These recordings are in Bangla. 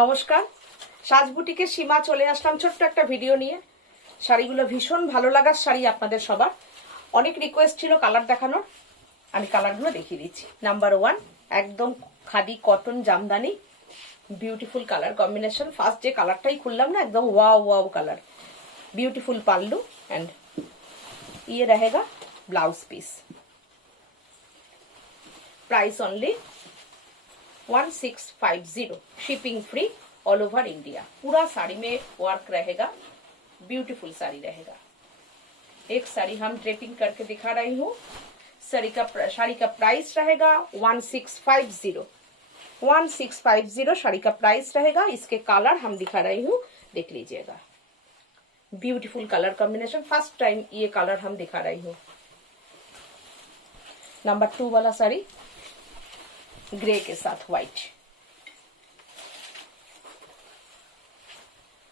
নমস্কার, সাজ বুটিকের সীমা চলে আসলাম ছোট্ট একটা ভিডিও নিয়ে। শাড়িগুলো ভীষণ ভালো লাগার শাড়ি, আপনাদের সবার অনেক রিকোয়েস্ট ছিল কালার দেখানোর। আমি কালারগুলো দেখিয়ে দিচ্ছি। নাম্বার 1 একদম khadi cotton Jamdani, beautiful colour combination. First যে কালারটাই খুললাম না, একদম wow wow colour. Beautiful pallu and ये रहेगा blouse piece. Price only 1650, shipping free all over India. पूरा साड़ी में वर्क रहेगा, ब्यूटीफुल साड़ी रहेगा। एक साड़ी हम ड्रेपिंग करके दिखा रही हूँ। साड़ी का प्राइस रहेगा 1650। 1650 साड़ी का प्राइस रहेगा। इसके कलर हम दिखा रही हूँ, देख लीजिएगा। Beautiful colour combination, first time ये कलर हम दिखा रही हूँ। नंबर 2 वाला साड़ी ग्रे के साथ व्हाइट,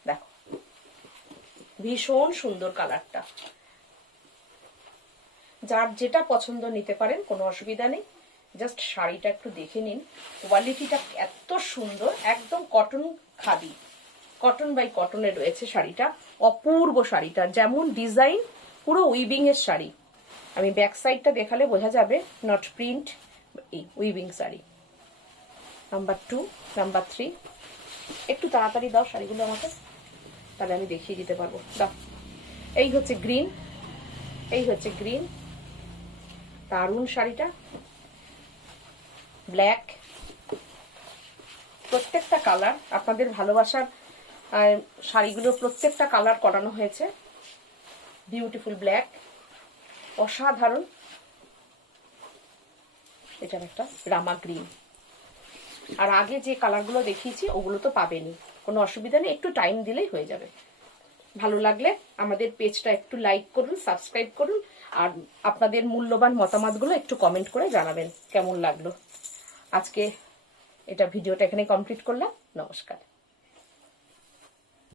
देखो भीषण सुंदर कलरটা। যার যেটা পছন্দ নিতে পারেন, কোনো অসুবিধা নেই। জাস্ট শাড়িটা একটু দেখে নিন, কোয়ালিটিটা এত সুন্দর, একদম কটন খাদি, কটন বাই কটনে রয়েছে শাড়িটা। অপূর্ব শাড়িটা, যেমন ডিজাইন পুরো উইভিং এর শাড়ি। আমি ব্যাক সাইডটা দেখালে বোঝা যাবে, নট প্রিন্ট, এই উইভিং শাড়ি। নাম্বার 2, নাম্বার 3 একটু তাড়াতাড়ি দাও শাড়িগুলো আমাকে, তাহলে আমি দেখিয়ে দিতে পারবো। দাও। এই হচ্ছে গ্রিন, এই হচ্ছে গ্রিন, দারুণ শাড়িটা। ব্ল্যাক, প্রত্যেকটা কালার আপনাদের ভালোবাসার শাড়িগুলো প্রত্যেকটা কালার করানো হয়েছে। বিউটিফুল ব্ল্যাক, অসাধারণ। এটার একটা রামা গ্রিন। আর আগে যে কালারগুলো দেখিয়েছি ওগুলো তো পাবেনই, কোনো অসুবিধা নেই, একটু টাইম দিলেই হয়ে যাবে। ভালো লাগলে আমাদের পেজটা একটু লাইক করুন, সাবস্ক্রাইব করুন, আর আপনাদের মূল্যবান মতামতগুলো একটু কমেন্ট করে জানাবেন কেমন লাগলো। আজকে ভিডিওটা এখানে কমপ্লিট করলাম। নমস্কার।